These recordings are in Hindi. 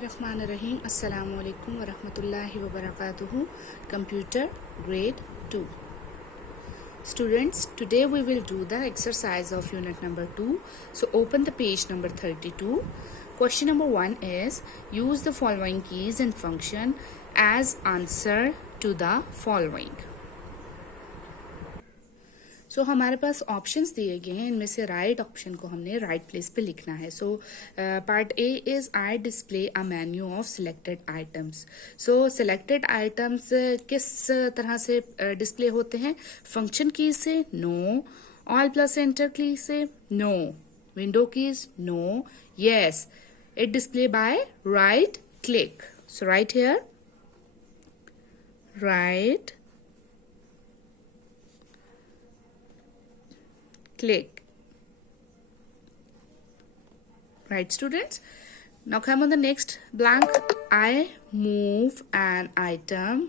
बिस्मिल्लाहिर्रहमानिर्रहीम अस्सलामु अलैकुम वरहमतुल्लाहि वबरकातुहू computer grade 2 students, today we will do the exercise of unit number 2. So open the page number 32. Question number 1 is use the following keys and function as answer to the following. सो हमारे पास ऑप्शंस दिए गए हैं, इनमें से राइट ऑप्शन को हमने राइट प्लेस पे लिखना है. So part A is I display a menu of selected items. So selected items किस तरह से डिस्प्ले होते हैं? फंक्शन कीज से no, alt plus enter key से no, window keys no, yes. It display by right click. So right here right click. Right, students? Now come on the next blank. I move an item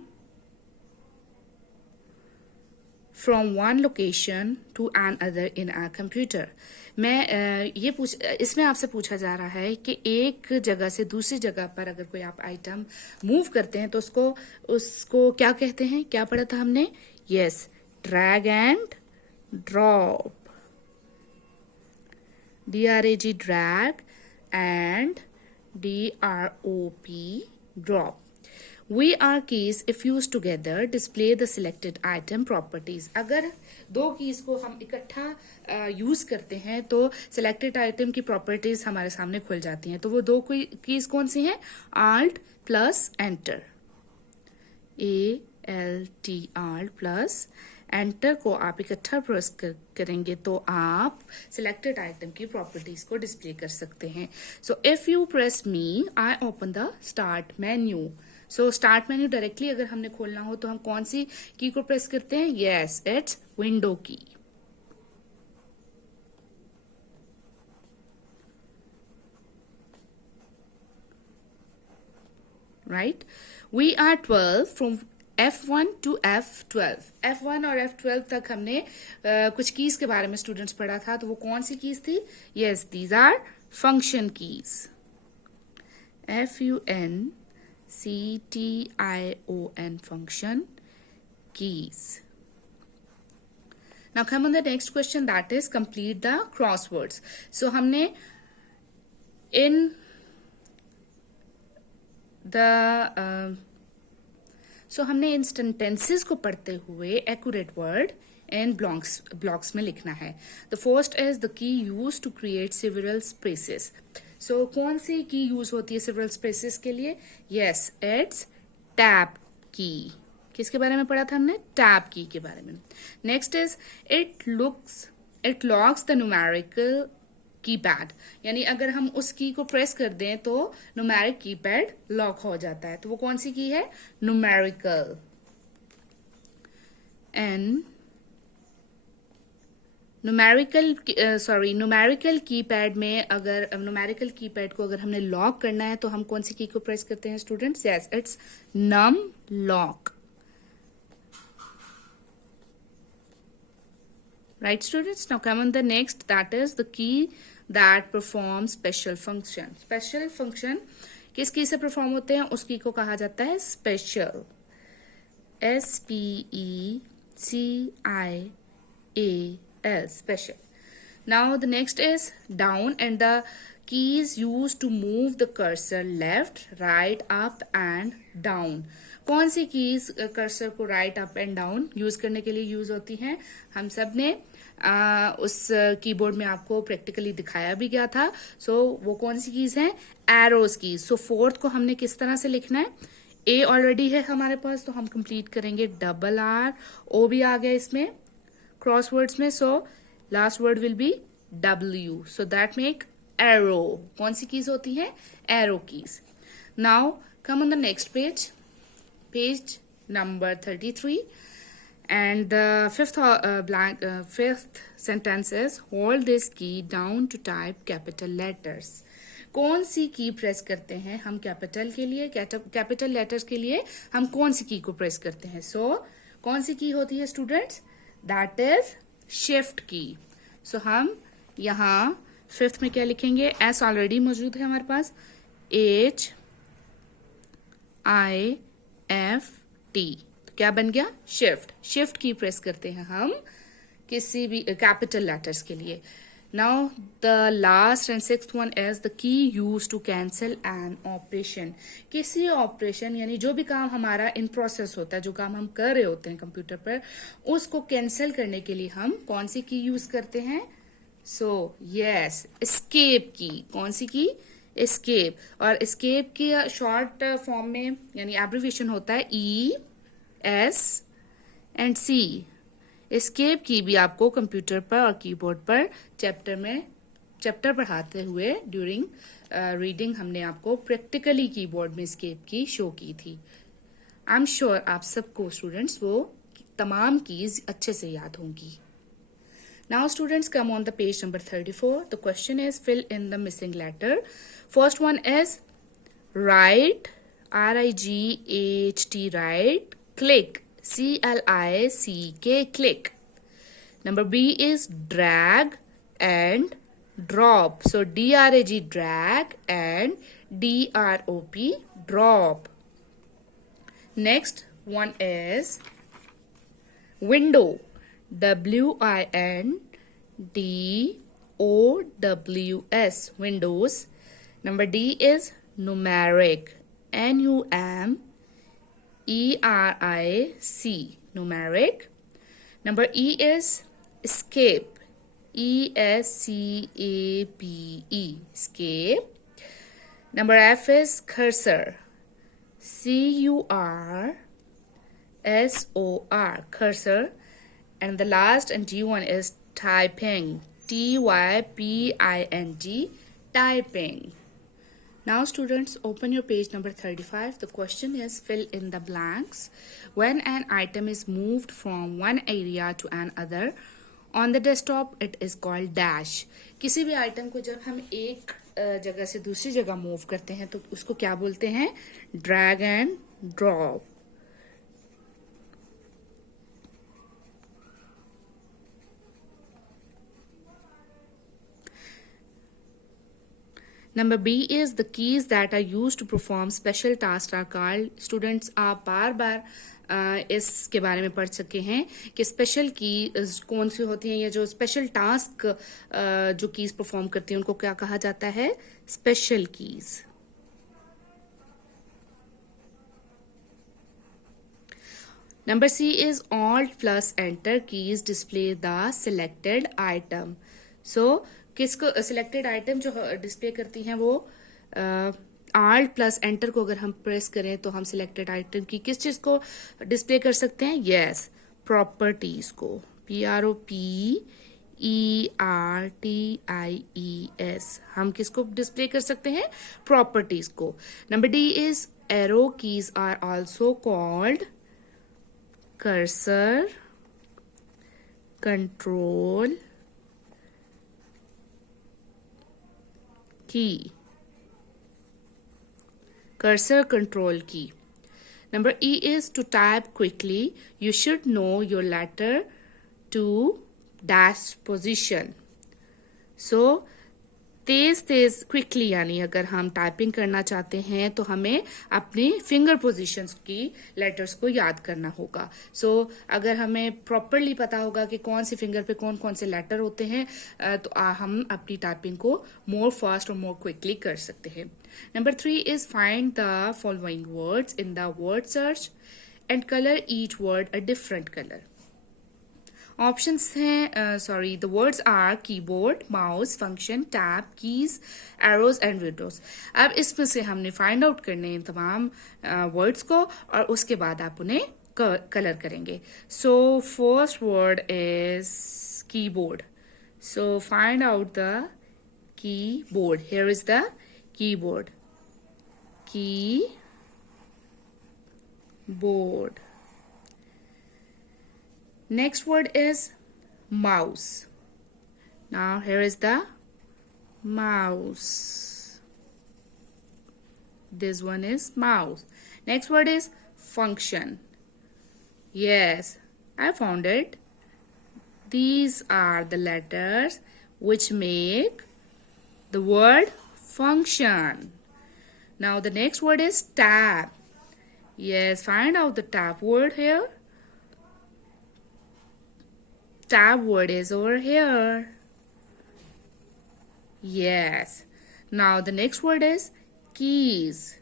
from one location to another in a computer. मैं इसमें आपसे पूछा जा रहा है कि एक जगह से दूसरी जगह पर अगर कोई आप आइटम मूव करते हैं तो उसको क्या कहते हैं? क्या पढ़ा था हमने? Yes, drag and drop. DRAG drag and DROP drop. VR keys if used together display the selected item properties. अगर दो कीज को हम इकट्ठा यूज करते हैं तो सिलेक्टेड आइटम की प्रॉपर्टीज हमारे सामने खुल जाती हैं. तो वो दो कीज कौन सी हैं? Alt plus enter. ALT Alt plus enter को आप इकट्ठा प्रेस करेंगे तो आप सिलेक्टेड आइटम की प्रॉपर्टीज को डिस्प्ले कर सकते हैं. So if you press me I open the start menu. So start menu directly अगर हमने खोलना हो तो हम कौन सी की को प्रेस करते हैं? Yes, it's window key. Right. We are 12 from F1 to F12. F1 और F12 तक हमने कुछ कीज के बारे में स्टूडेंट्स पढ़ा था. तो वो कौन सी कीज थी? Yes, these are function keys. FUNCTION function keys. Now come on the next question, that is complete the crosswords. So हमने in the हमने इन सेंटेंसेस को पढ़ते हुए एक्यूरेट वर्ड एंड ब्लॉक्स में लिखना है. The first is the key use to create several spaces. So कौन सी की यूज होती है सेवरल स्पेसेस के लिए? यस, इट्स टैब की. किसके बारे में पढ़ा था हमने? टैब की के बारे में. Next is it locks the numerical keypad. यानी अगर हम उस की को प्रेस कर दें तो न्यूमेरिक कीपैड लॉक हो जाता है. तो वो कौन सी की है? न्यूमेरिकल. न्यूमेरिकल कीपैड में अगर न्यूमेरिकल कीपैड को अगर हमने लॉक करना है तो हम कौन सी की को प्रेस करते हैं students? Yes, it's num lock. Right, students? Now come on the next, that is the key that performs special function. Special function किस की से परफॉर्म होते हैं? उस की को कहा जाता है special. SPECIAL special. Now the next is down, and the keys used to move the cursor left, right, up and down. कौन सी कीज कर्सर को right, up and down use करने के लिए यूज होती हैं? हम सब ने उस कीबोर्ड में आपको प्रैक्टिकली दिखाया भी गया था. सो वो कौन सी कीज हैं? Arrows keys. सो फोर्थ को हमने किस तरह से लिखना है? ए ऑलरेडी है हमारे पास तो हम कंप्लीट करेंगे RR. ओ भी आ गया इसमें क्रॉसवर्ड्स में. So last word will be W. So that make arrow. कौन सी कीज होती है? Arrow keys. Now come on the next page, page number 33, and the fifth sentence is hold this key down to type capital letters. कौन सी की प्रेस करते हैं हम कैपिटल के लिए? कैपिटल लेटर्स के लिए हम कौन सी की को प्रेस करते हैं? सो कौन सी की होती है स्टूडेंट्स? दैट इज शिफ्ट की. सो हम यहाँ फिफ्थ में क्या लिखेंगे? एस ऑलरेडी मौजूद है हमारे पास. H IFT। तो क्या बन गया? शिफ्ट। शिफ्ट की प्रेस करते हैं हम किसी भी कैपिटल लेटर्स के लिए। Now the last and sixth one is the key use to cancel an operation. किसी ऑपरेशन यानी जो भी काम हमारा इन प्रोसेस होता है, जो काम हम कर रहे होते हैं कंप्यूटर पर, उसको कैंसिल करने के लिए हम कौन सी की यूज करते हैं? सो यस, एस्केप की। कौन सी की? एस्केप। और एस्केप की शॉर्ट फॉर्म में यानी एब्रिविएशन होता है ESC। एस्केप की भी आपको कंप्यूटर पर और कीबोर्ड पर चैप्टर पढ़ाते हुए ड्यूरिंग रीडिंग हमने आपको प्रैक्टिकली कीबोर्ड में एस्केप की शो की थी। आई एम श्योर आप सबको स्टूडेंट्स वो तमाम कीज अच्छे से याद होंगी। Now students, come on the page number 34. The question is fill in the missing letter. First one is write, RIGHT, write, click, CLICK, click. Number B is drag and drop. So DRAG, drag, and DROP, drop. Next one is window. WINDOWS, windows. Number D is numeric. NUMERIC, numeric. Number E is escape. ESCAPE, escape. Number F is cursor. CURSOR, cursor. And the last and D one is typing. TYPING, typing. Now students, open your page number 35. The question is fill in the blanks. When an item is moved from one area to another on the desktop, it is called dash. किसी भी आइटम को जब हम एक जगह से दूसरी जगह मूव करते हैं तो उसको क्या बोलते हैं? Drag and drop. Number B is the keys that are used to perform special tasks are called. Students, आप बार बार इसके बारे में पढ़ सके हैं कि स्पेशल की कौन सी होती हैं, या जो स्पेशल टास्क जो कीज परफॉर्म करती हैं उनको क्या कहा जाता है? Special keys. Number C is Alt plus Enter keys display the selected item. So किसको सिलेक्टेड आइटम जो डिस्प्ले करती हैं वो Alt प्लस एंटर को अगर हम प्रेस करें तो हम सिलेक्टेड आइटम की किस चीज को डिस्प्ले कर सकते हैं? यस, प्रॉपर्टीज को। PROPERTIES, हम किसको डिस्प्ले कर सकते हैं? प्रॉपर्टीज को। Number D is arrow keys are also called cursor, control key, cursor control key. Number E is to type quickly. You should know your letter to dash position. So Tej quickly यानी अगर हम टाइपिंग करना चाहते हैं तो हमें अपने फिंगर पोजीशंस की लेटर्स को याद करना होगा। सो अगर हमें प्रॉपरली पता होगा कि कौन सी फिंगर पे कौन कौन से लेटर होते हैं तो हम अपनी टाइपिंग को मोर फास्ट और मोर क्विकली कर सकते हैं। Number 3 is find the following words in the word search and colour each word a different colour. Options हैं, the words are keyboard, mouse, function, tab, keys, arrows and Windows. अब इसमें से हमने फाइंड आउट करने हैं तमाम वर्ड्स को और उसके बाद आप उन्हें कलर करेंगे। So first word is keyboard. So find out the keyboard. Here is the keyboard. Keyboard. Next word is mouse. Now here is the mouse. This one is mouse. Next word is function. Yes, I found it. These are the letters which make the word function. Now the next word is tab. Yes, find out the tab word here. Tab word is over here. Yes. Now the next word is keys.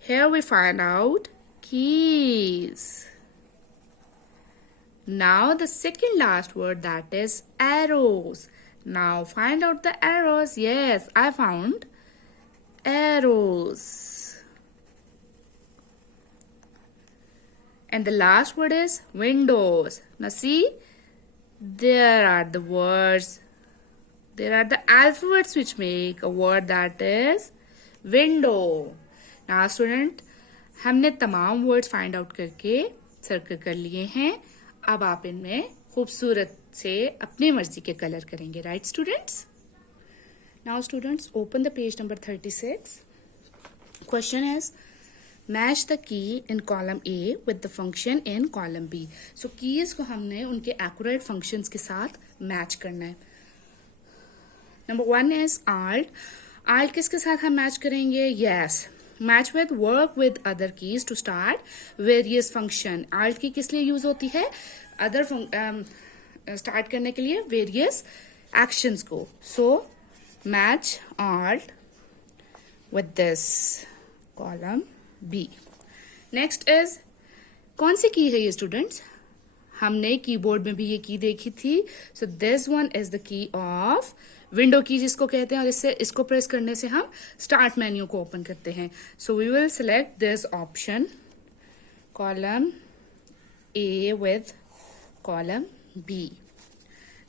Here we find out keys. Now the second last word, that is arrows. Now find out the arrows. Yes, I found arrows. And the last word is windows. Now see, there are the words. There are the alphabets which make a word that is window. Now student, हमने तमाम words find out करके सर्कल कर लिए हैं. अब आप इनमें खूबसूरत से अपनी मर्जी के कलर करेंगे. Right students? Now students, open the page number 36. Question is, match the key in column A with the function in column B. So keys को हमने उनके accurate functions के साथ match करना है. Number 1 is alt. Alt किसके साथ हम match करेंगे? Yes. Match with work with other keys to start various function. Alt की किस लिए use होती है? Other start करने के लिए various actions को. So match alt with this column B. Next is, कौन सी की है ये स्टूडेंट्स? हमने कीबोर्ड में भी ये की देखी थी. So this one is the key of window की जिसको कहते हैं, और इसको प्रेस करने से हम स्टार्ट मेन्यू को ओपन करते हैं. So we will select this option, column A with column B.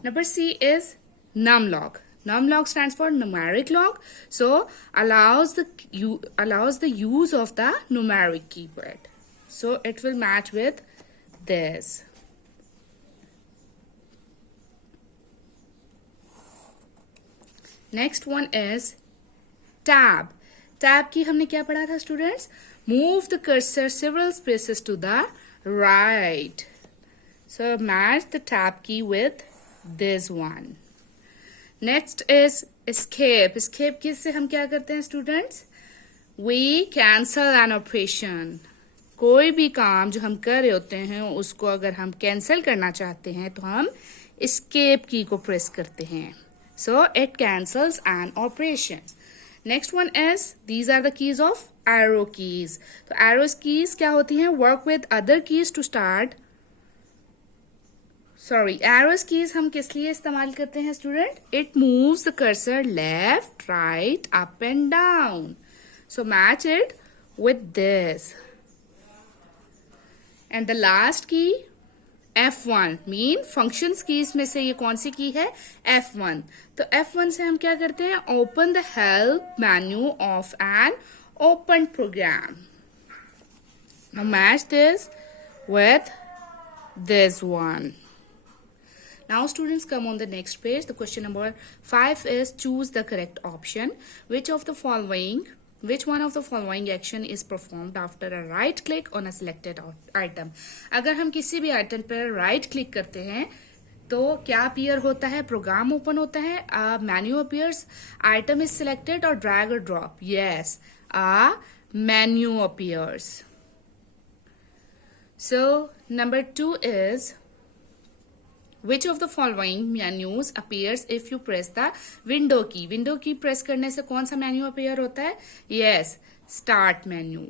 Number C is numlog. Numlog stands for numeric log. So allows the use of the numeric keypad. So it will match with this. Next one is tab. Tab की हमने क्या पढ़ा था students? Move the cursor several spaces to the right. So match the tab key with this one. Next is escape. Escape किससे हम क्या करते हैं students? We cancel an operation. कोई भी काम जो हम कर रहे होते हैं उसको अगर हम कैंसिल करना चाहते हैं तो हम escape की को प्रेस करते हैं. So it cancels an operation. Next one is, these are the keys of arrow keys. तो arrows keys क्या होती हैं? Work with other keys to start. Arrows keys हम किस लिए इस्तेमाल करते हैं student? It moves the cursor left, right, up and down. So match it with this. And the last key, F1 mean functions keys में से ये कौन सी की है? F1. तो F1 से हम क्या करते हैं? Open the help menu of an open program. Now match this with this one. Now students, come on the next page. The question number 5 is, choose the correct option. Which one of the following action is performed after a right click on a selected item? अगर हम किसी भी आइटम पर राइट क्लिक करते हैं तो क्या अपीयर होता है? प्रोग्राम ओपन होता है, menu appears, item is selected, और ड्रैग और drop. Yes, menu appears. So number 2 is, which of the following menus appears if you press the window key? Window key press करने से कौन सा मेन्यू appear होता है? Yes, start menu.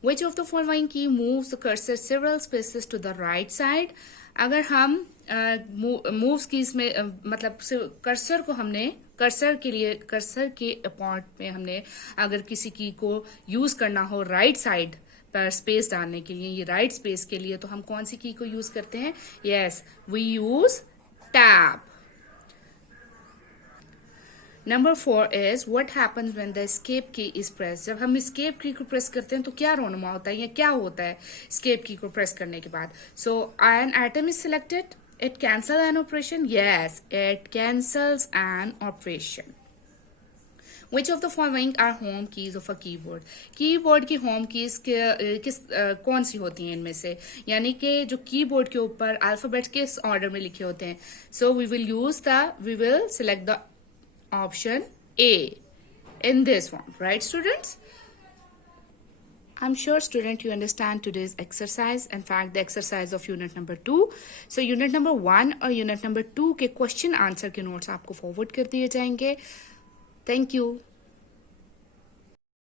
Which of the following key moves the cursor several spaces to the right side? अगर हम moves keys में मतलब कर्सर को हमने कर्सर के पॉइंट में हमने अगर किसी की को यूज करना हो राइट साइड पर स्पेस डालने के लिए, ये राइट स्पेस के लिए, तो हम कौन सी की को यूज करते हैं? Yes, we use tab. Number 4 is, what happens when the escape key is press. जब हम एस्केप की को प्रेस करते हैं तो क्या रोनमा होता है या क्या होता है एस्केप की को प्रेस करने के बाद? So an item is selected, it cancel an operation. Yes, it cancels an operation. Which of the following are home keys of a keyboard? Keyboard की होम कीज कौन सी होती हैं इनमें से? यानी कि जो कीबोर्ड के ऊपर अल्फाबेट्स किस ऑर्डर में लिखे होते हैं. So we will select the option A in this one. Right students? I'm sure student you understand today's exercise. In fact, the exercise of unit number 2. So unit number 1 और unit number 2 के question answer के notes आपको forward कर दिए जाएंगे. Thank you.